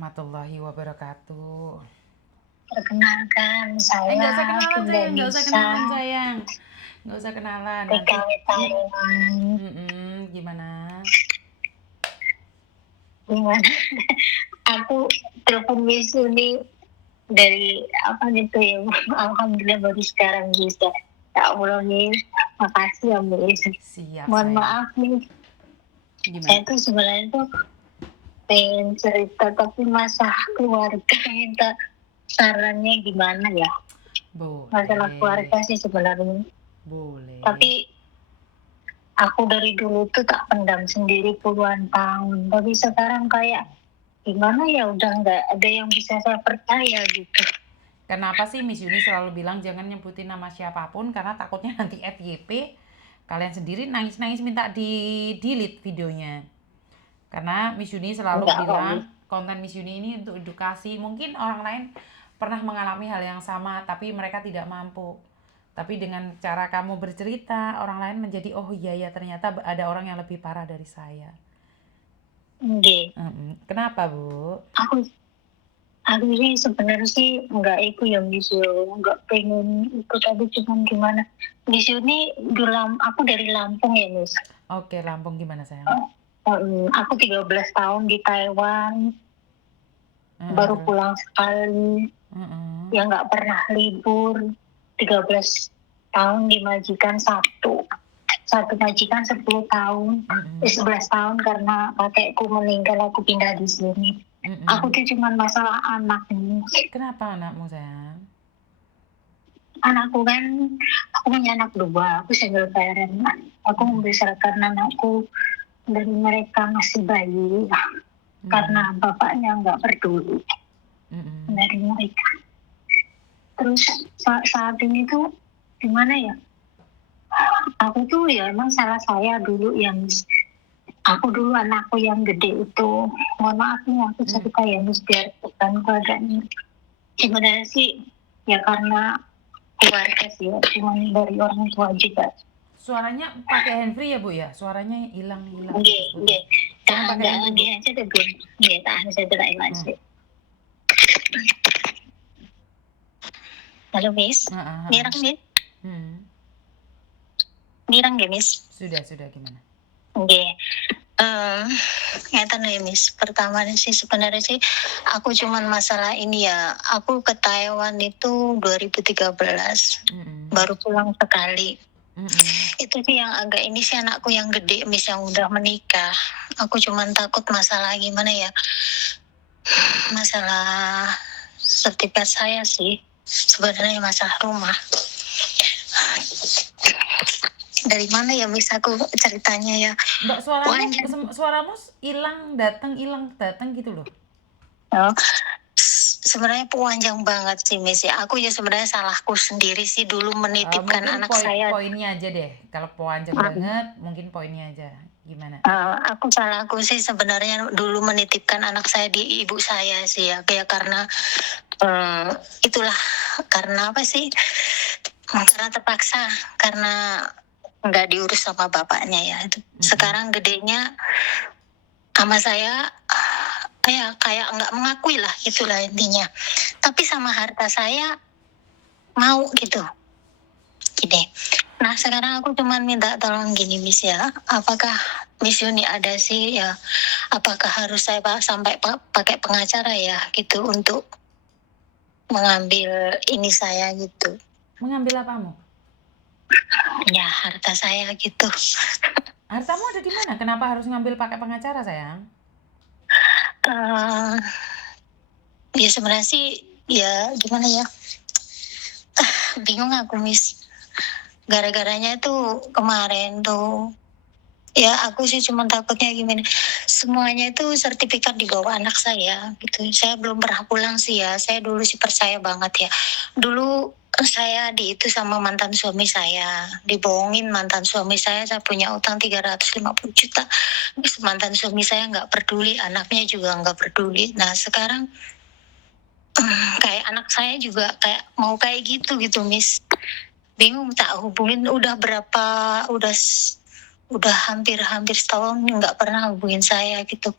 warahmatullahi wabarakatuh. Perkenalkan, Nggak usah saya kenalan tidak sayang, nggak usah bisa kenalan sayang. Nggak usah kenalan, nanti. TKW Taiwan. Gimana? Gimana? Aku telepon Misu nih dari apa gitu ya. Alhamdulillah baru sekarang bisa. Ya Allah nih, makasih ya Miss. Siap Mohon sayang. maaf nih, saya Gimana? tuh sebenarnya tuh pengen cerita tapi masalah keluarga, minta sarannya gimana ya. Masalah keluarga Boleh. sih sebenarnya. Boleh. Tapi aku dari dulu tuh tak pendam sendiri puluhan tahun. Tapi sekarang kayak gimana ya, udah nggak ada yang bisa saya percaya gitu. Kenapa sih Miss Yuni selalu bilang jangan nyebutin nama siapapun karena takutnya nanti FYP kalian sendiri nangis-nangis minta di delete videonya. Karena Miss Yuni selalu Enggak kok. bilang konten Miss Yuni ini untuk edukasi. Mungkin orang lain pernah mengalami hal yang sama tapi mereka tidak mampu. Tapi dengan cara kamu bercerita, orang lain menjadi oh iya ya ternyata ada orang yang lebih parah dari saya. Nggih. Kenapa, Bu? Aku sih sebenarnya sih nggak ikut ya Miss Yo, nggak pengen ikut, tapi cuman gimana. Miss Yo ini aku dari Lampung ya Miss. Oke, Lampung gimana sayang? Aku 13 tahun di Taiwan, baru Terus? pulang sekali, ya nggak pernah libur. 13 tahun di majikan satu majikan 10 tahun, 11 tahun karena kakekku meninggal, aku pindah di sini. Aku tuh cuma masalah anak ini. Kenapa anakmu sayang? Anakku kan, aku punya anak dua, aku single parent. Aku membesarkan anakku dari mereka masih bayi, karena bapaknya nggak peduli dari mereka. Terus saat ini tuh gimana ya? Aku tuh ya emang salah saya dulu yang aku dulu anakku yang gede itu, mohon maaf nih aku cerita ya Miss, biar bukan keadaannya. Sebenarnya sih ya karena keluarga sih ya, cuma dari orang tua juga. Suaranya pakai handfree ya Bu ya? Suaranya hilang putus-putus. Nggih. Tolong pakai handphone Bu. Aja deh Bun. Nggih, tahan saya terakhir aja. Halo Miss, mirang Miss? Mirang nggih Miss? Sudah gimana? Nggih. Ngeten ya Miss, pertama sih sebenarnya sih aku cuman masalah ini ya, aku ke Taiwan itu 2013, baru pulang sekali. Itu sih yang agak ini sih anakku yang gede Miss, yang udah menikah. Aku cuman takut masalah gimana ya, masalah sertifikat saya sih, sebenarnya masalah rumah. Dari mana ya Miss aku ceritanya ya? Mbak, suaramu hilang datang gitu loh. Oh, sebenarnya panjang banget sih Miss ya. Aku ya sebenarnya salahku sendiri sih dulu menitipkan mungkin anak saya. poinnya aja deh. Kalau panjang banget, mungkin poinnya aja. Gimana? Salahku sih sebenarnya dulu menitipkan anak saya di ibu saya sih ya. Kayak karena itulah, karena apa sih? Karena terpaksa, karena nggak diurus sama bapaknya ya. Sekarang gedenya sama saya kayak nggak mengakui lah, itulah intinya. Tapi sama harta saya mau gitu. Gini. Nah sekarang aku cuman minta tolong gini Miss ya, apakah Miss Yuni ada sih ya, apakah harus saya sampai pakai pengacara ya gitu untuk mengambil ini saya gitu. Mengambil apamu? Ya harta saya gitu. Hartamu ada di mana? Kenapa harus ngambil pakai pengacara sayang? Ya sebenarnya sih ya gimana ya, bingung aku Miss. Gara-garanya tuh kemarin tuh ya aku sih cuma takutnya gimana, semuanya itu sertifikat di bawah anak saya gitu. Saya belum pernah pulang sih ya. Saya dulu sih percaya banget ya. Dulu saya itu sama mantan suami saya, dibohongin mantan suami saya punya utang 350 juta. Terus mantan suami saya nggak peduli, anaknya juga nggak peduli. Nah sekarang kayak anak saya juga kayak mau kayak gitu Miss. Bingung tak hubungin, udah hampir setahun nggak pernah hubungin saya gitu.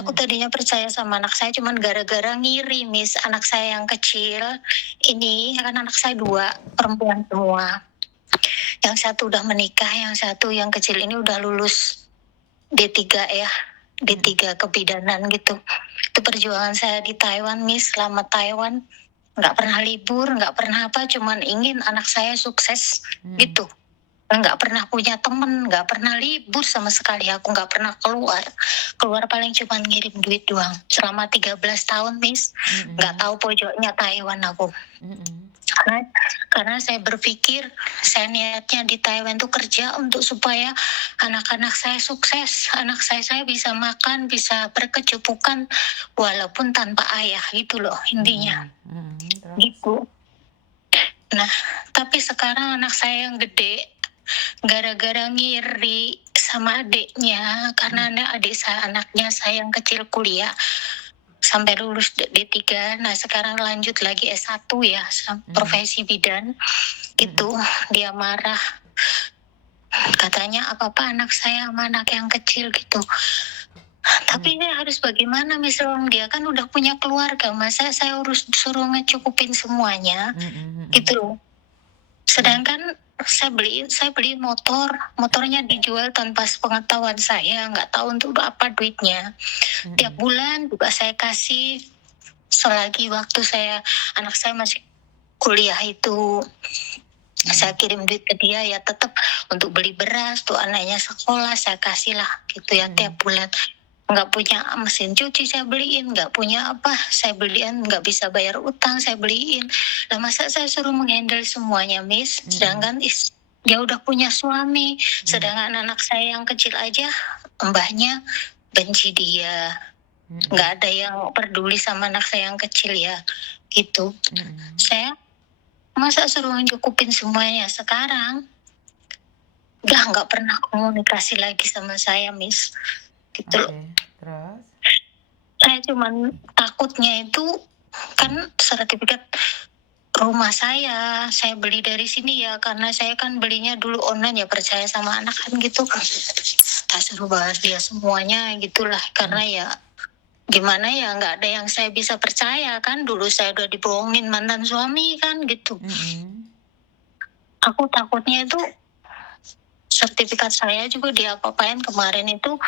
Aku Hmm. tadinya percaya sama anak saya cuman gara-gara ngiri, Miss. Anak saya yang kecil ini, kan anak saya 2 perempuan semua. Yang satu udah menikah, yang satu yang kecil ini udah lulus D3 ya, Hmm. D3 kebidanan gitu. Itu perjuangan saya di Taiwan, Miss, selama Taiwan. Nggak pernah libur, nggak pernah apa, cuman ingin anak saya sukses Hmm. gitu. Nggak pernah punya temen, nggak pernah libur sama sekali. Aku nggak pernah keluar. Keluar paling cuma ngirim duit doang. Selama 13 tahun, Miss, nggak Hmm. tahu pojoknya Taiwan aku. Hmm. Karena saya berpikir, saya niatnya di Taiwan tuh kerja untuk supaya anak-anak saya sukses. Anak saya bisa makan, bisa berkecupukan, walaupun tanpa ayah gitu loh intinya. Hmm. Hmm. Terus? Gitu. Nah, tapi sekarang anak saya yang gede, gara-gara ngiri sama adiknya, karena anaknya saya yang kecil kuliah sampai lulus D3. Nah, sekarang lanjut lagi S1 ya, Hmm. profesi bidan. Hmm. Itu dia marah, katanya apa-apa anak saya sama anak yang kecil gitu. Hmm. Tapi ini harus bagaimana, misalnya dia kan udah punya keluarga, masa saya urus suruh ngecukupin semuanya Hmm. Hmm. gitu loh. Sedangkan saya beli motornya dijual tanpa sepengetahuan saya, nggak tahu untuk apa duitnya. Tiap Hmm. bulan juga saya kasih selagi waktu anak saya masih kuliah itu, saya kirim duit ke dia ya, tetap untuk beli beras tuh anaknya sekolah saya kasih lah gitu ya Hmm. tiap bulan. Nggak punya mesin cuci saya beliin, nggak punya apa saya beliin, nggak bisa bayar utang saya beliin. Lah masa saya suruh menghandle semuanya, Miss, sedangkan dia udah punya suami, sedangkan anak saya yang kecil aja mbahnya benci dia, nggak ada yang peduli sama anak saya yang kecil ya gitu. Saya masa suruh cukupin semuanya. Sekarang udah nggak pernah komunikasi lagi sama saya, Miss, gitu loh. Oke. Terus? Saya cuman takutnya itu kan sertifikat rumah saya beli dari sini ya, karena saya kan belinya dulu online ya, percaya sama anak kan gitu. Tak suruh bahas dia semuanya gitulah, karena ya gimana ya, nggak ada yang saya bisa percaya kan, dulu saya udah dibohongin mantan suami kan gitu. Hmm. Aku takutnya itu sertifikat saya juga diapa-apain. Kemarin itu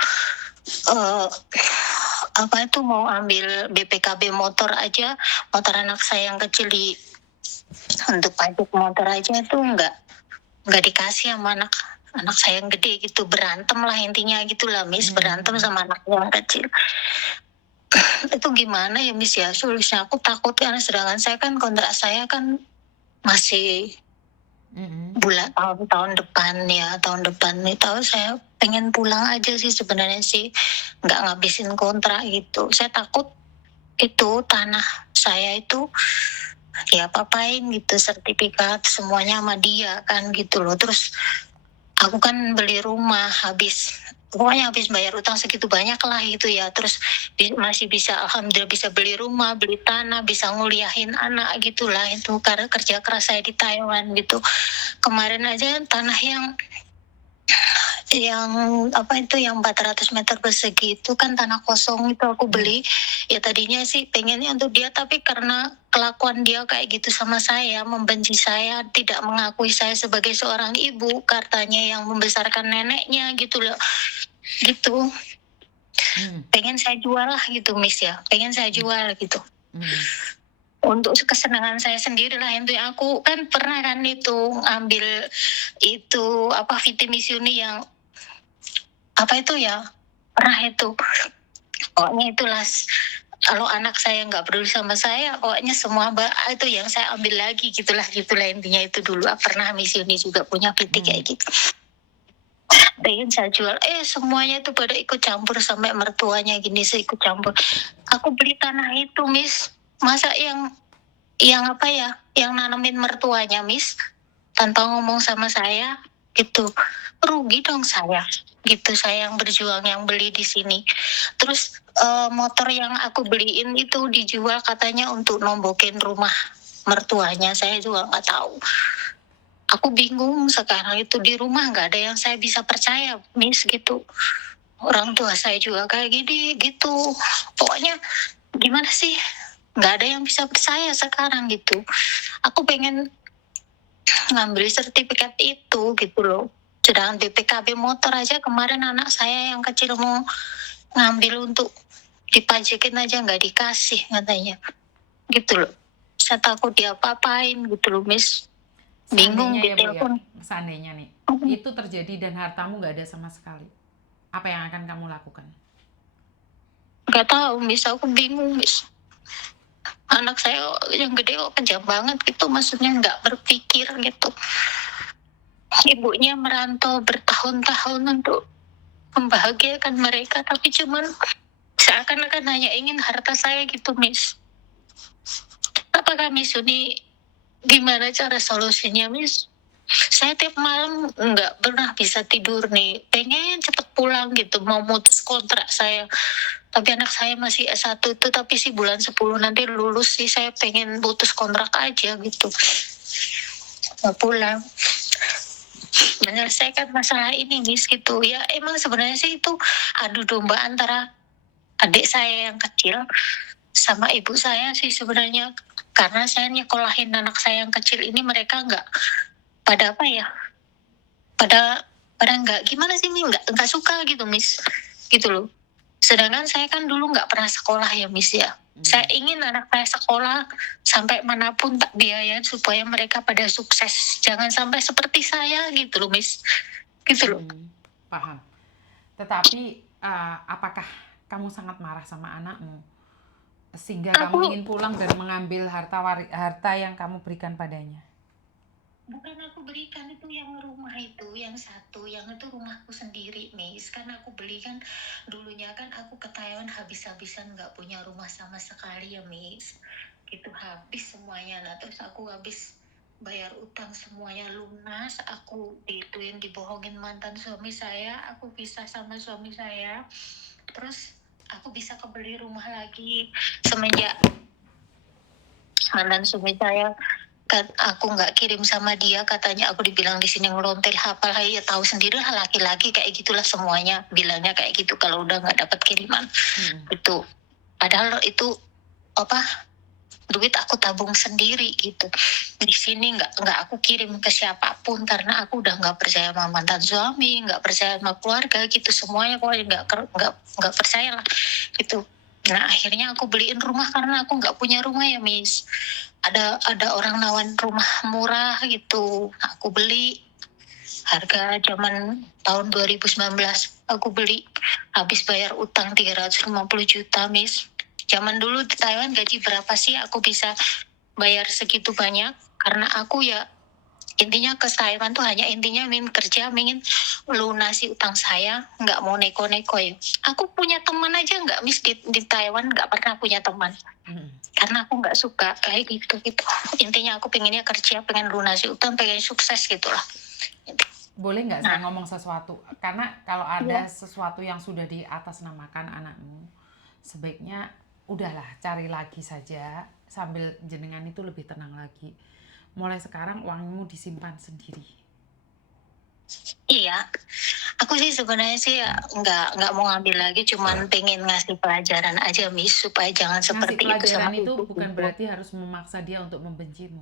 apa itu mau ambil BPKB motor aja, motor anak saya yang kecil untuk pajak motor aja itu nggak dikasih sama anak anak saya yang gede gitu. Berantem lah intinya gitulah, Miss, berantem sama anak yang kecil. Itu gimana ya, Miss, ya solusinya? Aku takut karena sedangkan saya kan kontrak saya kan masih bulan tahun depan ya, tahun depan nih. Tahu saya pengen pulang aja sih sebenarnya sih, nggak ngabisin kontrak gitu. Saya takut itu tanah saya itu ya papain gitu, sertifikat semuanya sama dia kan gitu loh. Terus aku kan beli rumah pokoknya habis bayar utang segitu banyak lah gitu ya. Terus masih bisa, alhamdulillah bisa beli rumah, beli tanah, bisa nguliahin anak gitulah, itu karena kerja keras saya di Taiwan gitu. Kemarin aja tanah yang apa itu yang 400 meter persegi itu kan tanah kosong itu aku beli. Ya tadinya sih pengennya untuk dia, tapi karena kelakuan dia kayak gitu sama saya, membenci saya, tidak mengakui saya sebagai seorang ibu, katanya yang membesarkan neneknya gitu loh. Gitu. Pengen saya jual lah gitu, Miss, ya. Pengen saya jual gitu. Untuk kesenangan saya sendiri lah, itu aku kan pernah kan itu ambil itu apa vitamin Uni yang apa itu ya, pernah itu pokoknya itulah, kalau anak saya nggak peduli sama saya, pokoknya semua itu yang saya ambil lagi gitulah intinya. Itu dulu pernah misiuni juga punya PT kayak gitu, pengen saya jual, semuanya itu pada ikut campur, sampai mertuanya gini sih ikut campur. Aku beli tanah itu, Miss, masa yang apa ya, yang nanemin mertuanya, Miss, tanpa ngomong sama saya gitu, rugi dong saya gitu. Saya yang berjuang, yang beli di sini. Terus motor yang aku beliin itu dijual katanya untuk nombokin rumah mertuanya, saya juga nggak tahu. Aku bingung sekarang, itu di rumah nggak ada yang saya bisa percaya, Miss, gitu. orang tua saya juga kayak gini gitu. Pokoknya gimana sih? Nggak ada yang bisa percaya sekarang gitu. Aku pengen ngambil sertifikat itu gitu loh. Sedangkan BPKB motor aja kemarin anak saya yang kecil mau ngambil untuk dipajakin aja nggak dikasih katanya. Gitu loh. Saya takut diapa-apain gitu loh, Miss. Bingung Seandainya ya Bu ya, ditelepon. seandainya nih, itu terjadi dan hartamu nggak ada sama sekali. Apa yang akan kamu lakukan? Nggak tahu, Miss. Aku bingung, Miss. Anak saya yang gede kok kejam banget gitu, maksudnya nggak berpikir gitu. Ibunya merantau bertahun-tahun untuk membahagiakan mereka, tapi cuman seakan-akan hanya ingin harta saya gitu, Miss. Apakah Miss ini gimana cara solusinya, Miss? Saya tiap malam nggak pernah bisa tidur nih, pengen cepet pulang gitu, mau mutus kontrak saya. Tapi anak saya masih S1 tuh, tapi sih bulan 10 nanti lulus sih, saya pengen putus kontrak aja gitu. Mau pulang. Menyelesaikan masalah ini, Miss, gitu. Ya emang sebenarnya sih itu adu domba antara adik saya yang kecil sama ibu saya sih sebenarnya. Karena saya nyekolahin anak saya yang kecil ini, mereka nggak pada apa ya, pada pada nggak gimana sih, Mi, nggak suka gitu, Miss, gitu loh. Sedangkan saya kan dulu nggak pernah sekolah ya, Miss ya. Saya ingin anak saya sekolah sampai manapun tak biayain supaya mereka pada sukses. Jangan sampai seperti saya gitu loh, Miss. Gitu loh. Paham. Tetapi apakah kamu sangat marah sama anakmu sehingga kamu Aku ingin pulang dan mengambil harta yang kamu berikan padanya? bukan aku berikan, itu yang rumah itu yang satu, yang itu rumahku sendiri, Miss. Kan aku beli kan dulunya, kan aku ke Taiwan habis-habisan nggak punya rumah sama sekali ya, Miss. Gitu habis semuanya. Nah terus aku habis bayar utang semuanya lunas, aku diituin, dibohongin mantan suami saya, aku pisah sama suami saya, terus aku bisa kebeli rumah lagi semenjak mantan suami saya. Kan aku nggak kirim sama dia, katanya aku dibilang di sini ngelontel hafal, ya tahu sendiri lah laki-laki kayak gitulah semuanya bilangnya kayak gitu kalau udah nggak dapat kiriman. Itu padahal itu apa, duit aku tabung sendiri gitu. Di sini nggak aku kirim ke siapapun karena aku udah nggak percaya sama mantan suami, nggak percaya sama keluarga gitu, semuanya pokoknya nggak percaya lah gitu. Nah akhirnya aku beliin rumah karena aku nggak punya rumah ya, Miss. Ada orang nawarin rumah murah gitu, aku beli. Harga zaman tahun 2019 aku beli, habis bayar utang 350 juta, Miss. Zaman dulu di Taiwan gaji berapa sih aku bisa bayar segitu banyak? Karena aku ya intinya ke Taiwan tuh hanya intinya ingin kerja, ingin lunasi utang saya, nggak mau neko-neko ya. Aku punya teman aja nggak, Miss, di Taiwan nggak pernah punya teman. Karena aku nggak suka kayak gitu. Intinya aku pengennya kerja, pengen lunasi utang, pengen sukses gitulah. Boleh nggak saya ngomong sesuatu? Karena kalau ada sesuatu yang sudah diatasnamakan anakmu, sebaiknya udahlah cari lagi saja sambil jenengan itu lebih tenang lagi. Mulai sekarang uangmu disimpan sendiri. Iya, aku sih sebenarnya sih nggak mau ngambil lagi, cuman pengen ngasih pelajaran aja, Miss, supaya jangan Ngasih seperti itu sama pelajaran itu ibu. bukan berarti harus memaksa dia untuk membencimu.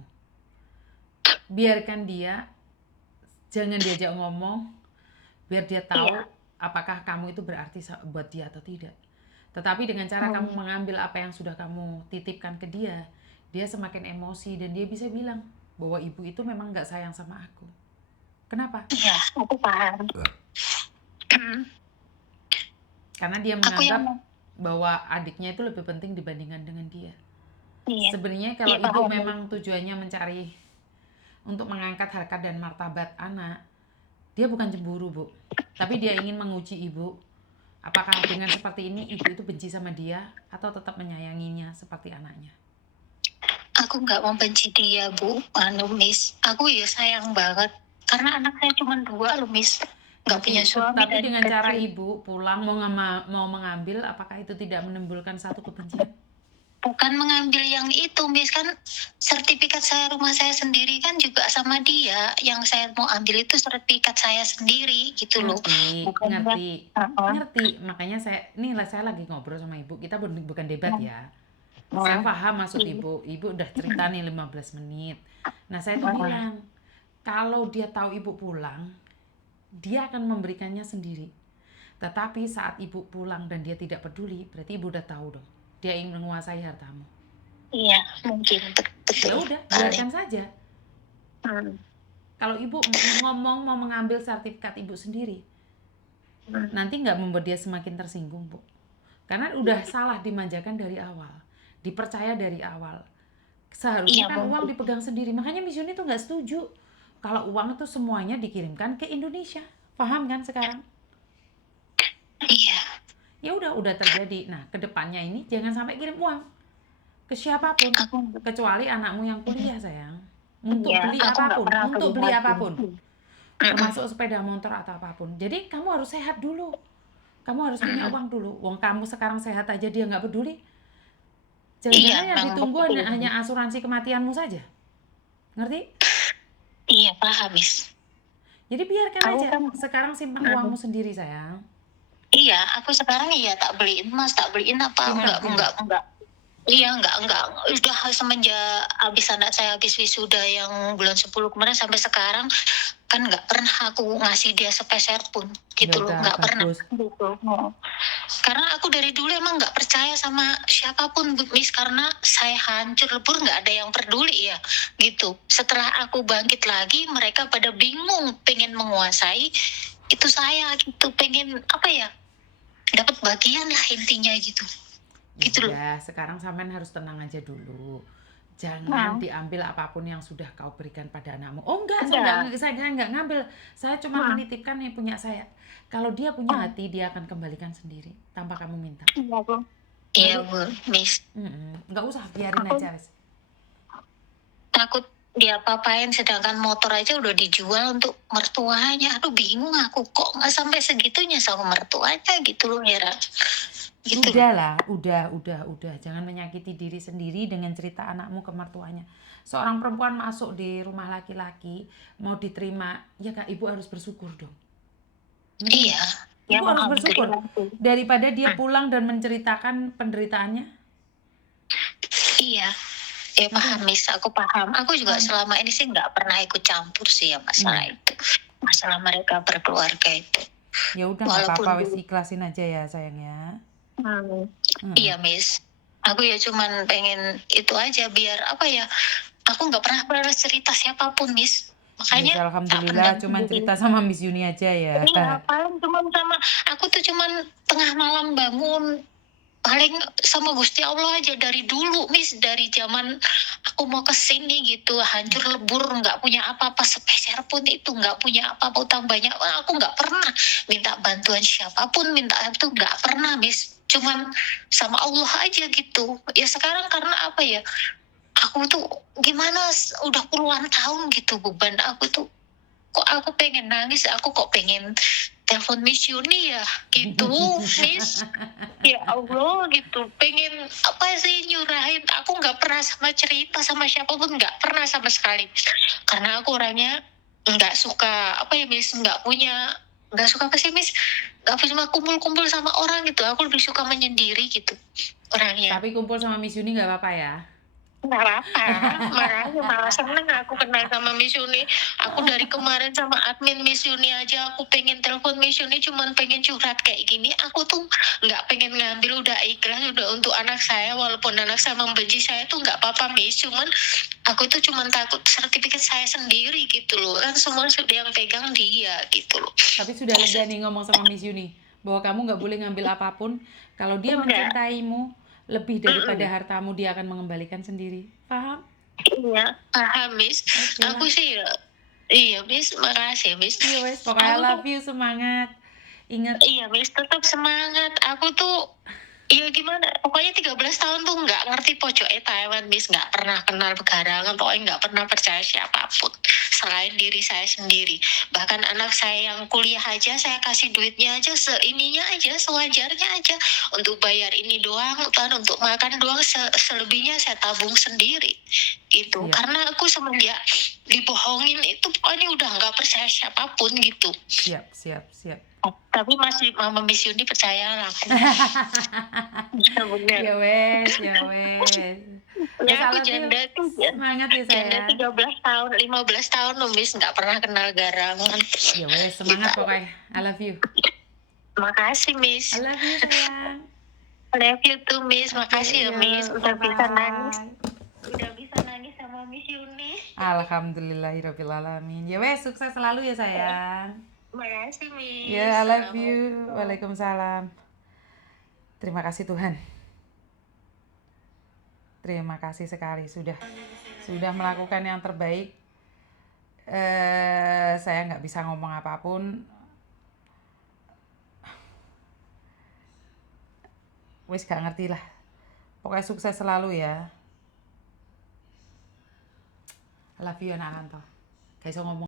Biarkan dia, jangan diajak ngomong, biar dia tahu apakah kamu itu berarti buat dia atau tidak. Tetapi dengan cara kamu mengambil apa yang sudah kamu titipkan ke dia, dia semakin emosi dan dia bisa bilang bahwa ibu itu memang nggak sayang sama aku. Kenapa? Iya, aku paham. Karena dia Aku yang menganggap bahwa adiknya itu lebih penting dibandingkan dengan dia. iya. Sebenarnya kalau Iya, ibu paham. memang tujuannya mencari untuk mengangkat harkat dan martabat anak, dia bukan cemburu, Bu. Tapi dia ingin menguji ibu, apakah dengan seperti ini ibu itu benci sama dia atau tetap menyayanginya seperti anaknya. Aku nggak membenci dia, Bu. Miss, aku ya sayang banget karena anak saya cuma 2 loh, Miss. Nggak punya suami Tapi dari dengan cara kecil. ibu pulang mau mengambil, apakah itu tidak menimbulkan satu kebencian? bukan mengambil yang itu, Miss, kan sertifikat saya rumah saya sendiri kan juga sama dia. Yang saya mau ambil itu sertifikat saya sendiri gitu loh. Ngerti, Bukannya ngerti, Heeh. ngerti. Makanya saya lagi ngobrol sama ibu. Kita bukan debat Hmm. ya. Saya Hmm. paham maksud Iya. ibu. Ibu udah cerita nih 15 menit. Nah, saya tuh Hmm. bilang, kalau dia tahu ibu pulang, dia akan memberikannya sendiri. Tetapi saat ibu pulang dan dia tidak peduli, berarti ibu udah tahu dong. Dia ingin menguasai hartamu. Iya, mungkin Ya betul. udah, Kali. biarkan saja. Hmm. Kalau ibu ngomong mau mengambil sertifikat ibu sendiri, nanti nggak membuat dia semakin tersinggung, Bu. Karena udah salah dimanjakan dari awal, dipercaya dari awal. Seharusnya Iya, kan uang mungkin. dipegang sendiri. Makanya Miss Yuni tuh nggak setuju kalau uang itu semuanya dikirimkan ke Indonesia. Paham kan sekarang? Iya. Ya udah terjadi. Nah, kedepannya ini jangan sampai kirim uang ke siapapun, Aku kecuali anakmu yang kuliah, sayang. Untuk iya, beli aku nggak apapun, pernah untuk beli beli lagi. apapun. Termasuk sepeda motor atau apapun. Jadi kamu harus sehat dulu. Kamu harus punya uang dulu. Wong kamu sekarang sehat aja dia nggak peduli. Iya, Jangan-jangan yang memang ditunggu betul. hanya asuransi kematianmu saja. Ngerti? Iya, paham, Miss. Jadi biarkan Aku aja. kan Sekarang simpan uangmu sendiri, sayang. iya, aku sekarang iya tak beliin emas, tak beliin apa, Pinter. enggak. Iya, enggak. Udah semenjak habis anak saya habis wisuda yang bulan 10 kemarin sampai sekarang kan nggak pernah aku ngasih dia sepeser pun gitu Ya loh, udah, nggak pernah bagus. gitu. Karena aku dari dulu emang nggak percaya sama siapapun, Miss, karena saya hancur lebur nggak ada yang peduli ya gitu. Setelah aku bangkit lagi mereka pada bingung pengen menguasai itu saya gitu, pengen apa ya, dapat bagian lah intinya gitu. Gitu loh. Ya, sekarang sampean harus tenang aja dulu. Jangan diambil apapun yang sudah kau berikan pada anakmu. Oh enggak, saya enggak ngambil. Saya cuma menitipkan yang punya saya. Kalau dia punya hati, dia akan kembalikan sendiri tanpa kamu minta. Iya, Bu. Iya, Bu, Miss. Enggak usah, biarin aja. Takut dia apa-apain, sedangkan motor aja udah dijual untuk mertuanya. Aduh, bingung aku kok nggak sampai segitunya sama mertuanya gitu loh, Hera. Gitu. Udahlah, udah. Jangan menyakiti diri sendiri dengan cerita anakmu ke mertuanya. Seorang perempuan masuk di rumah laki-laki, mau diterima, ya Kak, ibu harus bersyukur dong. Iya. Ibu harus bersyukur. Daripada dia pulang dan menceritakan penderitaannya. Iya. Ya paham, Miss. Aku paham. Aku juga selama ini sih nggak pernah ikut campur sih ya masalah itu. Masalah mereka berkeluarga itu. Ya udah, nggak apa-apa, wis ikhlasin aja ya sayang ya. Iya, Miss. Aku ya cuman pengen itu aja biar apa ya, aku nggak pernah cerita siapapun, Miss. Makanya Yes, alhamdulillah cuman cerita sama Miss Yuni aja ya. Iya, paling cuman sama aku tuh cuman tengah malam bangun paling sama Gusti Allah aja dari dulu, Miss, dari zaman aku mau kesini gitu hancur lebur, nggak punya apa-apa sepeser pun, itu nggak punya apa-apa, utang banyak, aku nggak pernah minta bantuan siapapun, minta itu nggak pernah, Miss, cuman sama Allah aja gitu. Ya sekarang karena apa ya, aku tuh gimana udah puluhan tahun gitu beban aku tuh, kok aku pengen nangis, aku kok pengen telepon Miss Yuni ya gitu, Miss. Ya Allah gitu, pengen apa sih nyurahin, aku nggak pernah sama cerita sama siapapun, nggak pernah sama sekali, karena aku orangnya nggak suka apa ya, Miss, nggak suka apa sih, Miss, nggak cuma kumpul-kumpul sama orang gitu, aku lebih suka menyendiri gitu orangnya. Tapi kumpul sama Miss Yuni nggak apa-apa ya? Nggak apa-apa, malah seneng aku kenal sama Miss Yuni. Aku dari kemarin sama admin Miss Yuni aja, aku pengen telepon Miss Yuni, cuman pengen curhat kayak gini. Aku tuh nggak pengen ngambil, udah ikhlas, udah untuk anak saya. Walaupun anak saya membenci saya tuh nggak apa-apa, Miss. Cuman aku tuh cuman takut sertifikat saya sendiri gitu loh. Kan semua sudah yang pegang dia gitu loh. Tapi sudah lega nih ngomong sama Miss Yuni bahwa kamu nggak boleh ngambil apapun. Kalau dia mencintaimu lebih daripada hartamu, dia akan mengembalikan sendiri. Paham? Iya, paham, Miss. Aku sih ya, iya, Miss, makasih, Miss. Iya wes, pokoknya love you, semangat. Ingat. Iya, Miss, tetap semangat. Aku tuh iya gimana, pokoknya 13 tahun tuh nggak ngerti pojoknya Taiwan, Miss, nggak pernah kenal begarangan, pokoknya nggak pernah percaya siapapun selain diri saya sendiri. Bahkan anak saya yang kuliah aja saya kasih duitnya aja seininya aja, sewajarnya aja. Untuk bayar ini doang, kan untuk makan doang, selebihnya saya tabung sendiri. Gitu. Siap. Karena aku semenjak dibohongin itu pokoknya udah nggak percaya siapapun gitu. Siap. Tapi masih Mama Miss Yuni percaya lah aku. Ya bener. Ya wes. Wes, Ya I aku love you. janda tuh ya. Semangat ya Janda sayang. 13 tahun, 15 tahun loh Miss, nggak pernah kenal garangan. Ya wes, semangat pokoknya. I love you. Makasih Miss. I love you sayang. I love you too Miss. Makasih ya Miss. Udah bisa nangis. Bye. Udah bisa nangis sama Miss Yuni. Alhamdulillahirobbilalamin. Ya wes, sukses selalu ya sayang. Makasih Miss. Ya, I love you. Waalaikumsalam. Terima kasih Tuhan. Terima kasih sekali sudah melakukan yang terbaik. Saya nggak bisa ngomong apapun. Wis gak ngerti lah. Pokoknya sukses selalu ya. I love you anak Ranto. Gak iso ngomong.